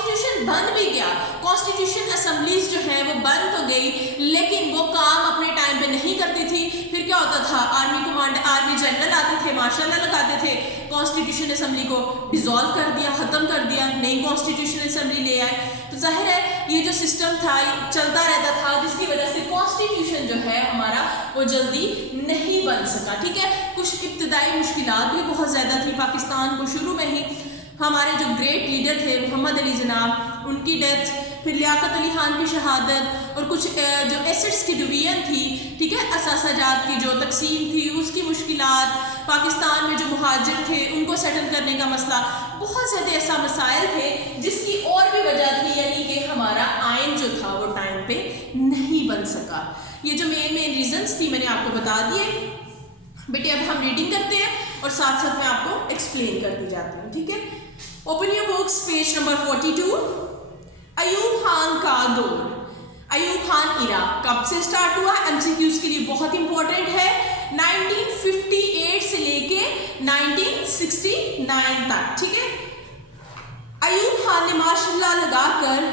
Constitution بن بھی گیا, constitution assemblies جو ہیں وہ بن تو گئی, لیکن وہ کام اپنے ٹائم پہ نہیں کرتی تھی. پھر کیا ہوتا تھا, آرمی جنرل آتے تھے, مارشل لا لگاتے تھے, کانسٹیٹیوشن اسمبلی کو ڈیزالو کر دیا, ختم کر دیا, نئی کانسٹیٹیوشن اسمبلی لے آئے. تو ظاہر ہے یہ جو سسٹم تھا چلتا رہتا تھا, جس کی وجہ سے کانسٹیٹیوشن جو ہے ہمارا وہ جلدی نہیں بن سکا. ٹھیک ہے, کچھ ابتدائی مشکلات بھی بہت زیادہ تھی پاکستان کو. شروع میں ہی ہمارے جو گریٹ لیڈر تھے محمد علی جناح, ان کی ڈیتھ, پھر لیاقت علی خان کی شہادت, اور کچھ جو ایسٹس کی ڈویژن تھی, ٹھیک ہے, اثاثہ جات کی جو تقسیم تھی اس کی مشکلات, پاکستان میں جو مہاجر تھے ان کو سیٹل کرنے کا مسئلہ, بہت زیادہ ایسا مسائل تھے جس کی اور بھی وجہ تھی, یعنی کہ ہمارا آئین جو تھا وہ ٹائم پہ نہیں بن سکا. یہ جو مین ریزنس تھی میں نے آپ کو بتا دیے بیٹے. اب ہم ریڈنگ کرتے ہیں اور ساتھ ساتھ میں آپ کو ایکسپلین کرتی جاتی ہوں. ٹھیک ہے, open your books, page number 42. Ayub Khan کا دور. ایوب خان ایرا کب سے سٹارٹ ہوا؟ ایم سی کیوز کے لیے بہت امپورٹنٹ ہے. 1958 سے لے کے 1969 تک. ٹھیک ہے, ایوب خان نے ماشاء اللہ لگا کر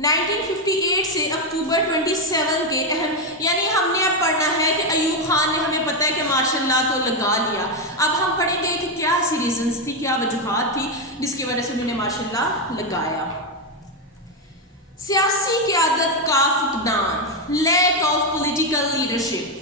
1958 سے اکتوبر 27 کے اہم, یعنی ہم نے اب پڑھنا ہے کہ ایوب خان نے, ہمیں پتہ ہے کہ ماشاء اللہ تو لگا لیا. اب ہم پڑھیں گے کہ کیا ایسی ریزنس تھی, کیا وجوہات تھی جس کی وجہ سے انہوں نے ماشاء اللہ لگایا. سیاسی قیادت کا فقدان, لیک آف پولیٹیکل لیڈرشپ.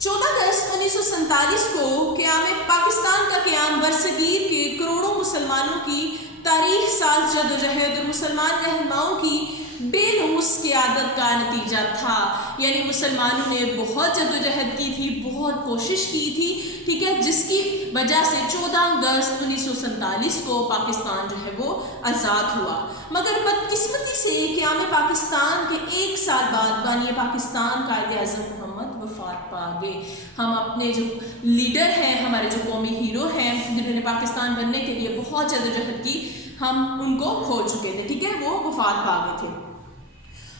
14 اگست 1947 کو قیام پاکستان کا قیام برصغیر کے کروڑوں مسلمانوں کی تاریخ ساز جدوجہد اور مسلمان رہنماؤں کی بے لوث قیادت کا نتیجہ تھا. یعنی مسلمانوں نے بہت جدوجہد کی تھی, بہت کوشش کی تھی, ٹھیک ہے, جس کی وجہ سے 14 اگست 1947 کو پاکستان جو ہے وہ آزاد ہوا. مگر بدقسمتی سے قیام پاکستان کے 1 سال بعد بانی پاکستان قائد اعظم محمد وفات پا گئے. ہم اپنے جو لیڈر ہیں, ہمارے جو قومی ہیرو ہیں جنہوں نے پاکستان بننے کے لیے بہت جدوجہد کی, ہم ان کو کھو چکے تھے. ٹھیک ہے, وہ وفات پا گئے تھے.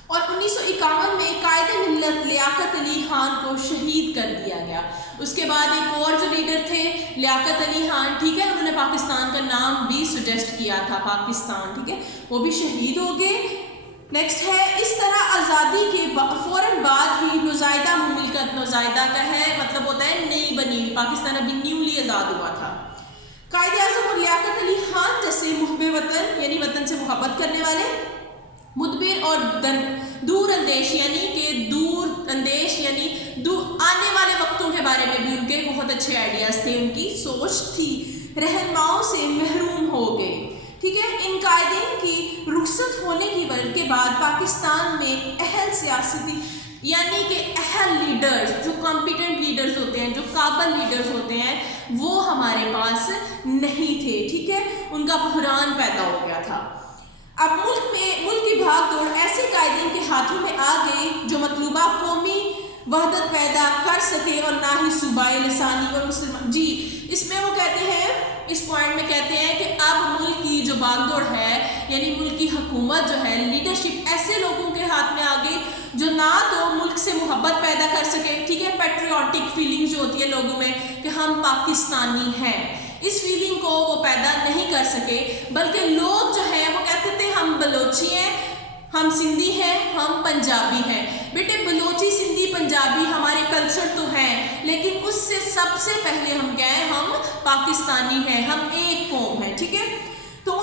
اور 1951 میں قائد ملت لیاقت علی خان کو شہید کر دیا گیا. اس کے بعد ایک اور جو لیڈر تھے لیاقت علی خان, ٹھیک ہے, انہوں نے پاکستان کا نام بھی سجیسٹ کیا تھا پاکستان, ٹھیک ہے, وہ بھی شہید ہو گئے. نیکسٹ ہے, اس طرح آزادی کے فوراً بعد ہی نوزائیدہ مملکت, نوزائیدہ کا ہے مطلب ہوتا ہے نئی بنی ہوئی, پاکستان ابھی نیولی آزاد ہوا تھا. قائد اعظم اور لیاقت علی خان جیسے محب وطن, یعنی وطن سے محبت کرنے والے, مدبر اور دور اندیش, یعنی کہ دور اندیش یعنی آنے والے وقتوں کے بارے میں بھی ان کے بہت اچھے آئیڈیاز تھے, ان کی سوچ تھی, رہنماؤں سے محروم ہو گئے. ٹھیک ہے, ان قائدین کی رخصت ہونے کے بعد پاکستان میں اہل سیاسی, یعنی کہ اہل لیڈرز, جو کمپیٹنٹ لیڈرز ہوتے ہیں, جو قابل لیڈرز ہوتے ہیں, وہ ہمارے پاس نہیں تھے. ٹھیک ہے, ان کا بحران پیدا ہو گیا تھا. اب ملک کی بھاگ دوڑ ایسے قائدین کے ہاتھوں میں آ گئی جو مطلوبہ قومی وحدت پیدا کر سکے اور نہ ہی صوبائی لسانی اور مسلمان. جی, اس میں وہ کہتے ہیں, اس پوائنٹ میں کہتے ہیں کہ اب ملک کی جو باغ دوڑ ہے, یعنی ملک کی حکومت جو ہے, لیڈرشپ ایسے لوگوں کے ہاتھ میں آ گئی جو نہ تو ملک سے محبت پیدا کر سکے, ٹھیک ہے, پیٹریوٹک فیلنگ جو ہوتی ہے لوگوں میں کہ ہم پاکستانی ہیں, اس فیلنگ کو وہ پیدا نہیں کر سکے, بلکہ لوگ جو ہیں وہ کہتے تھے ہم بلوچی ہیں, ہم سندھی ہیں, ہم پنجابی ہیں. بیٹے بلوچی, سندھی, پنجابی ہمارے کلچر تو ہیں, لیکن اس سے سب سے پہلے ہم کیا ہیں, ہم پاکستانی ہیں, ہم ایک قوم ہیں. ٹھیک ہے, تو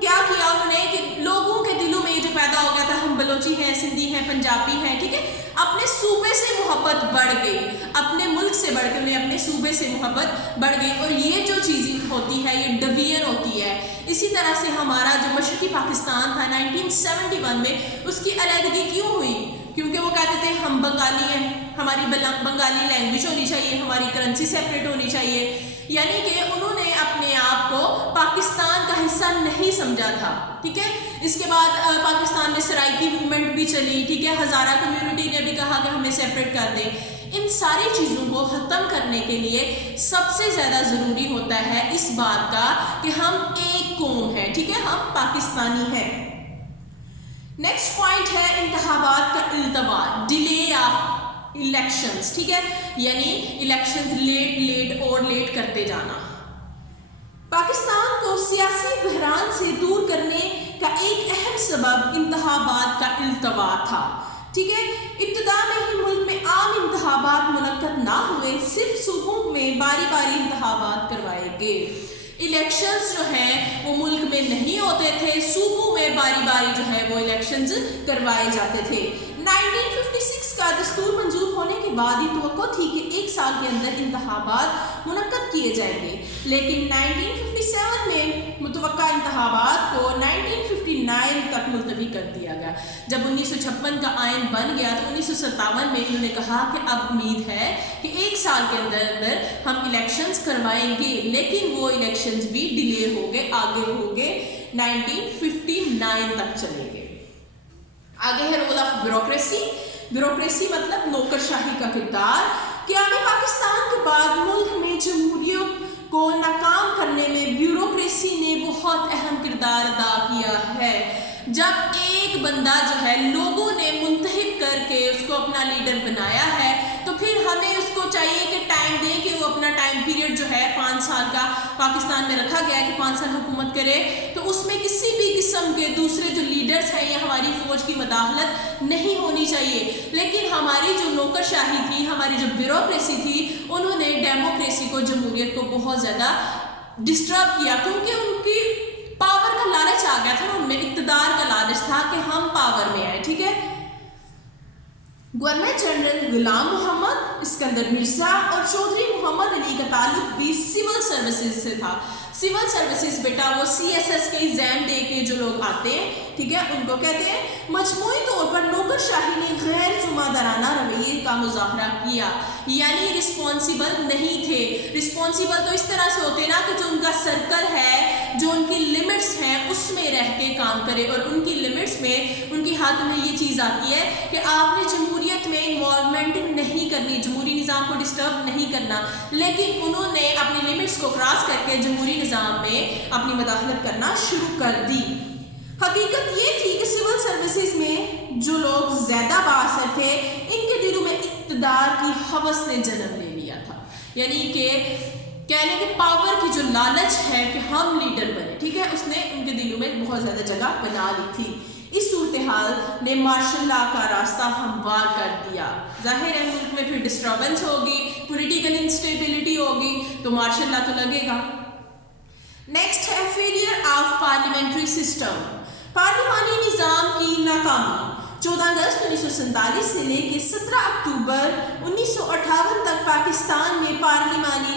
کیا کیا انہوں نے کہ لوگوں کے دلوں میں یہ جو پیدا ہو گیا تھا ہم بلوچی ہیں, سندھی ہیں, پنجابی ہیں, ٹھیک ہے, اپنے صوبے سے محبت بڑھ گئی, اپنے ملک سے بڑھ کے انہیں اپنے صوبے سے محبت بڑھ گئی. اور یہ جو چیزیں ہوتی ہے یہ ڈویژن ہوتی ہے. اسی طرح سے ہمارا جو مشرقی پاکستان تھا 1971 میں, اس کی علیحدگی کیوں ہوئی؟ کیونکہ وہ کہتے تھے ہم بنگالی ہیں, ہماری بنگالی لینگویج ہونی چاہیے, ہماری کرنسی سیپریٹ ہونی چاہیے. یعنی کہ انہوں نے اپنے آپ کو پاکستان کا حصہ نہیں سمجھا تھا. ٹھیک ہے, اس کے بعد پاکستان میں سرائکی موومنٹ بھی چلی, ٹھیک ہے, ہزارہ کمیونٹی نے بھی کہا کہ ہمیں سیپریٹ کر دیں. ان ساری چیزوں کو ختم کرنے کے لیے سب سے زیادہ ضروری ہوتا ہے اس بات کا کہ ہم ایک قوم ہیں, ٹھیک ہے, ہم پاکستانی ہیں. نیکسٹ پوائنٹ ہے انتخابات کا التوا, ڈیلے آف الیکشنز. ٹھیک ہے, یعنی الیکشنز لیٹ اور لیٹ کرتے جانا. پاکستان کو سیاسی بحران سے دور کرنے کا ایک اہم سبب انتخابات کا التوا تھا، ٹھیک ہے۔ ابتدا میں ہی ملک میں عام انتخابات منعقد نہ ہوئے، صرف صوبوں میں باری باری انتخابات کروائے گئے۔ الیکشنز جو ہیں وہ ملک میں نہیں ہوتے تھے، صوبوں میں باری باری جو ہے وہ الیکشنز کروائے جاتے تھے۔ 1956 کا دستور منظور ہونے کے بعد یہ توقع تھی کہ ایک سال کے اندر انتخابات منعقد کیے جائیں گے، لیکن 1957 میں متوقع انتخابات کو 1959 تک ملتوی کر دیا گیا۔ جب 1956 کا آئین بن گیا تو 1957 میں انہوں نے کہا کہ اب امید ہے کہ ایک سال کے اندر ہم الیکشنز کروائیں گے، لیکن وہ الیکشنز بھی ڈیلے ہو گئے، آگے ہو گئے، 1959 تک چلے گئے۔ آگے ہے رول آف بیوروکریسی۔ بیوروکریسی مطلب نوکرشاہی کا کردار۔ قیام پاکستان کے بعد ملک میں جمہوریت کو ناکام کرنے میں بیوروکریسی نے بہت اہم کردار ادا کیا ہے۔ جب ایک بندہ جو ہے لوگوں نے منتخب کر کے اس کو اپنا لیڈر بنایا ہے تو پھر ہمیں اس کو چاہیے کہ ٹائم دیں کہ وہ اپنا ٹائم پیریڈ جو ہے 5 سال کا پاکستان میں رکھا گیا ہے کہ 5 سال حکومت کرے، تو اس میں کسی بھی قسم کے دوسرے جو لیڈرز ہیں یا ہماری فوج کی مداخلت نہیں ہونی چاہیے۔ لیکن ہماری جو نوکرشاہی تھی، ہماری جو بیوروکریسی تھی، انہوں نے ڈیموکریسی کو، جمہوریت کو بہت زیادہ ڈسٹرب کیا، کیونکہ ان کی پاور کا لالچ آ گیا تھا، ان میں اقتدار کا لالچ تھا کہ ہم پاور میں آئے، ٹھیک ہے۔ گورنر جنرل غلام محمد، اسکندر مرزا اور چودھری محمد علی کا تعلق بھی سول سروسز سے تھا۔ سول سروسز بیٹا وہ CSS کے ایگزام دے کے جو لوگ آتے ہیں، ٹھیک ہے، ان کو کہتے ہیں۔ مجموعی طور پر نوکرشاہی نے غیر ذمہ دارانہ رویے کا مظاہرہ کیا، یعنی رسپانسیبل نہیں تھے۔ رسپانسیبل تو اس طرح سے ہوتے نا کہ جو ان کا سرکل ہے، جو ان کی لمٹس ہیں، اس میں رہ کے کام کرے، اور ان کی لمٹس میں، ان کی حد میں یہ چیز آتی ہے کہ آپ نے جمہوریت میں انوالومنٹ نہیں کرنی، جمہوری نظام کو ڈسٹرب نہیں کرنا، لیکن انہوں نے اپنی لمٹس کو کراس کر کے جمہوری نظام میں اپنی مداخلت کرنا شروع کر دی۔ حقیقت یہ تھی کہ سول سروسز میں جو لوگ زیادہ بااثر تھے، ان کے دلوں میں اقتدار کی ہوس نے جنم لے لیا تھا، یعنی کہ کہہ لیں کہ پاور کی جو لالچ ہے کہ ہم لیڈر بنے، ٹھیک ہے، اس نے ان کے دلوں میں بہت زیادہ جگہ بنا لی تھی۔ اس صورتحال نے مارشل لا کا راستہ ہموار کر دیا۔ ظاہر ہے ملک میں پھر ڈسٹربنس ہوگی، پولیٹیکل انسٹیبلٹی ہوگی، تو مارشل لا تو لگے گا۔ نیکسٹ ہے فیلئر آف پارلیمنٹری سسٹم، پارلیمانی نظام کی ناکامی۔ 14 اگست 1947 سے لے کے 17 اکتوبر 1958 تک پاکستان میں پارلیمانی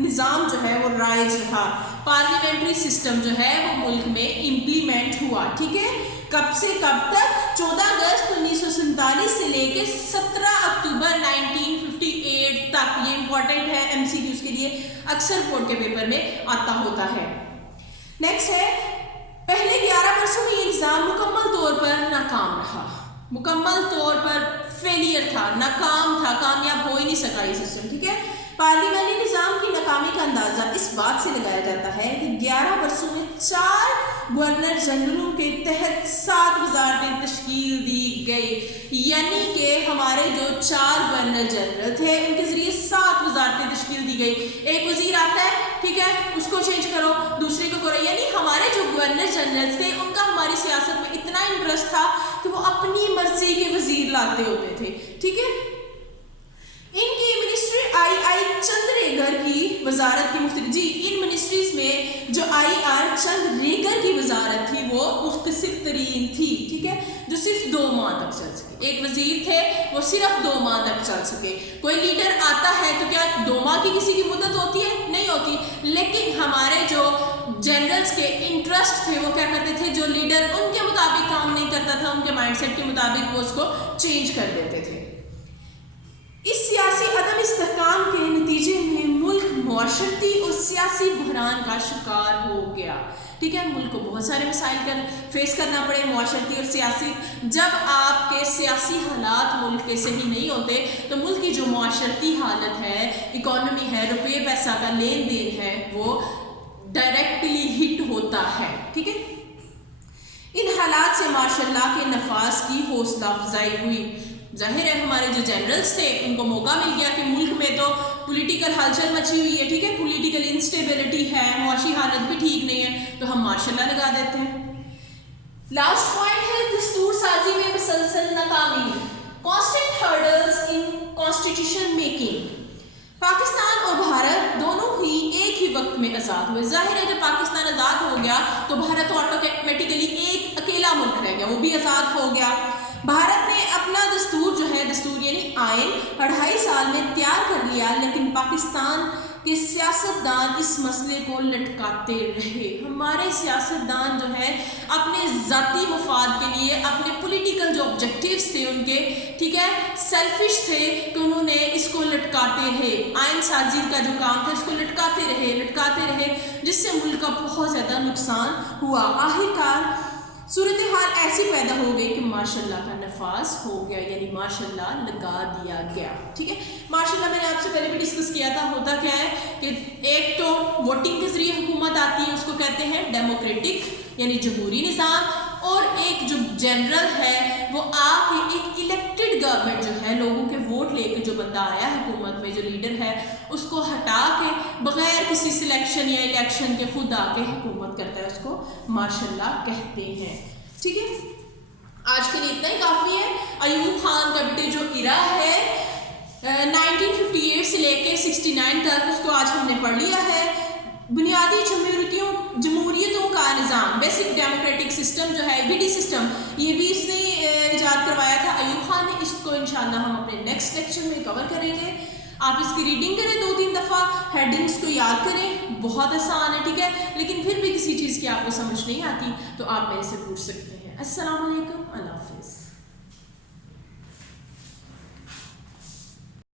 نظام جو ہے وہ رائج رہا۔ پارلیمنٹری سسٹم جو ہے وہ ملک میں امپلیمنٹ ہوا، ٹھیک ہے۔ کب سے کب تک؟ 14 اگست 1947 سے لے کے 17 اکتوبر 1958 تک۔ یہ امپورٹنٹ ہے MCQs کے لیے، اکثر بورڈ کے پیپر میں آتا ہوتا ہے۔ نیکسٹ ہے پہلے 11 برسوں میں یہ نظام مکمل طور پر ناکام رہا، مکمل طور پر فیلئر تھا، ناکام تھا، کامیاب ہو ہی نہیں سکا یہ سسٹم، ٹھیک ہے۔ پارلیمانی نظام کی ناکامی کا اندازہ اس بات سے لگایا جاتا ہے کہ 11 برسوں میں 4 گورنر جنرلوں کے تحت 7 وزارتیں تشکیل دی گئی، یعنی کہ ہمارے جو 4 گورنر جنرل تھے ان کے ذریعے 7 وزارتیں تشکیل دی گئی۔ ایک وزیر آتا ہے، ٹھیک ہے، اس کو چینج کرو، دوسرے کو کرو، یعنی ہمارے جو گورنر جنرل تھے ان کا ہماری سیاست میں اتنا انٹرسٹ تھا کہ وہ اپنی مرضی کے وزیر لاتے ہوتے تھے، ٹھیک ہے۔ ان کی منسٹری آئی چندریگر کی وزارت کی ان منسٹریز میں جو چندریگر کی وزارت تھی وہ مختصر ترین تھی، ٹھیک ہے، جو صرف 2 ماہ تک چل سکے۔ ایک وزیر تھے وہ صرف 2 ماہ تک چل سکے۔ کوئی لیڈر آتا ہے تو کیا 2 ماہ کی کسی کی مدت ہوتی ہے؟ نہیں ہوتی، لیکن ہمارے جو جنرلز کے انٹرسٹ تھے وہ کیا کرتے تھے، جو لیڈر ان کے مطابق کام نہیں کرتا تھا، ان کے مائنڈ سیٹ کے مطابق وہ اس کو چینج کر دیتے تھے۔ اس سیاسی عدم استحکام کے نتیجے میں ملک معاشرتی اور سیاسی بحران کا شکار ہو گیا، ٹھیک ہے۔ ملک کو بہت سارے مسائل فیس کرنا پڑے، معاشرتی اور سیاسی۔ جب آپ کے سیاسی حالات ملک کے صحیح نہیں ہوتے تو ملک کی جو معاشرتی حالت ہے، اکانومی ہے، روپے پیسہ کا لین دین ہے، وہ ڈائریکٹلی ہٹ ہوتا ہے، ٹھیک ہے۔ ان حالات سے مارشل لا کے نفاذ کی حوصلہ افزائی ہوئی۔ ظاہر ہے ہمارے جو جنرلز تھے ان کو موقع مل گیا کہ ملک میں تو پولیٹیکل ہلچل مچی ہوئی ہے, ٹھیک ہے, پولیٹیکل انسٹیبلٹی ہے, معاشی حالت بھی ٹھیک نہیں ہے, تو ہم ماشاء اللہ لگا دیتے ہیں. لاسٹ پوائنٹ ہے دستور سازی میں مسلسل ناکامی, constant hurdles in constitution making. Pakistan اور بھارت دونوں ہی ایک ہی وقت میں آزاد ہوئے. ظاہر ہے جب پاکستان آزاد ہو گیا تو بھارت آٹومیٹیکلی ایک اکیلا ملک رہ گیا, وہ بھی آزاد ہو گیا. بھارت نے اپنا دستور جو ہے, دستور یعنی آئین 2.5 سال میں تیار کر لیا, لیکن پاکستان کے سیاستدان اس مسئلے کو لٹکاتے رہے. ہمارے سیاستدان جو ہے اپنے ذاتی مفاد کے لیے, اپنے پولیٹیکل جو آبجیکٹیوز تھے ان کے, ٹھیک ہے, سیلفش تھے, کہ انہوں نے اس کو لٹکاتے رہے. آئین سازی کا جو کام تھا اس کو لٹکاتے رہے, جس سے ملک کا بہت زیادہ نقصان ہوا. آخرکار صورتحال ایسی پیدا ہو گئی کہ ماشاء اللہ کا نفاذ ہو گیا, یعنی ماشاء اللہ لگا دیا گیا. ٹھیک ہے, ماشاء اللہ میں نے آپ سے پہلے بھی ڈسکس کیا تھا. ہوتا کیا ہے کہ ایک تو ووٹنگ کے ذریعے حکومت آتی ہے, اس کو کہتے ہیں ڈیموکریٹک یعنی جمہوری نظام, اور ایک جو جنرل ہے وہ آ کے ایک الیکٹڈ گورنمنٹ جو ہے, لوگوں کے ووٹ لے کے جو بندہ آیا حکومت میں, جو لیڈر ہے, اس کو ہٹا کے بغیر کسی سلیکشن یا الیکشن کے خود آ کے حکومت کرتا ہے, اس کو ماشاء اللہ کہتے ہیں. ٹھیک ہے, آج کے لیے اتنا ہی کافی ہے. ایوب خان کا بیٹے جو ایرا ہے 1958 سے لے کے 69 تک, اس کو آج ہم نے پڑھ لیا ہے. بنیادی جمہوریتوں کا نظام, بیسک ڈیموکریٹک سسٹم جو ہے, BD سسٹم, یہ بھی اس نے ایجاد کروایا تھا ایوب خان نے. اس کو انشاءاللہ ہم اپنے نیکسٹ لیکچر میں کور کریں گے. آپ اس کی ریڈنگ کریں 2-3 دفعہ, ہیڈنگس کو یاد کریں, بہت آسان ہے. ٹھیک ہے, لیکن پھر بھی کسی چیز کی آپ کو سمجھ نہیں آتی تو آپ میرے سے پوچھ سکتے ہیں. السلام علیکم, اللہ حافظ.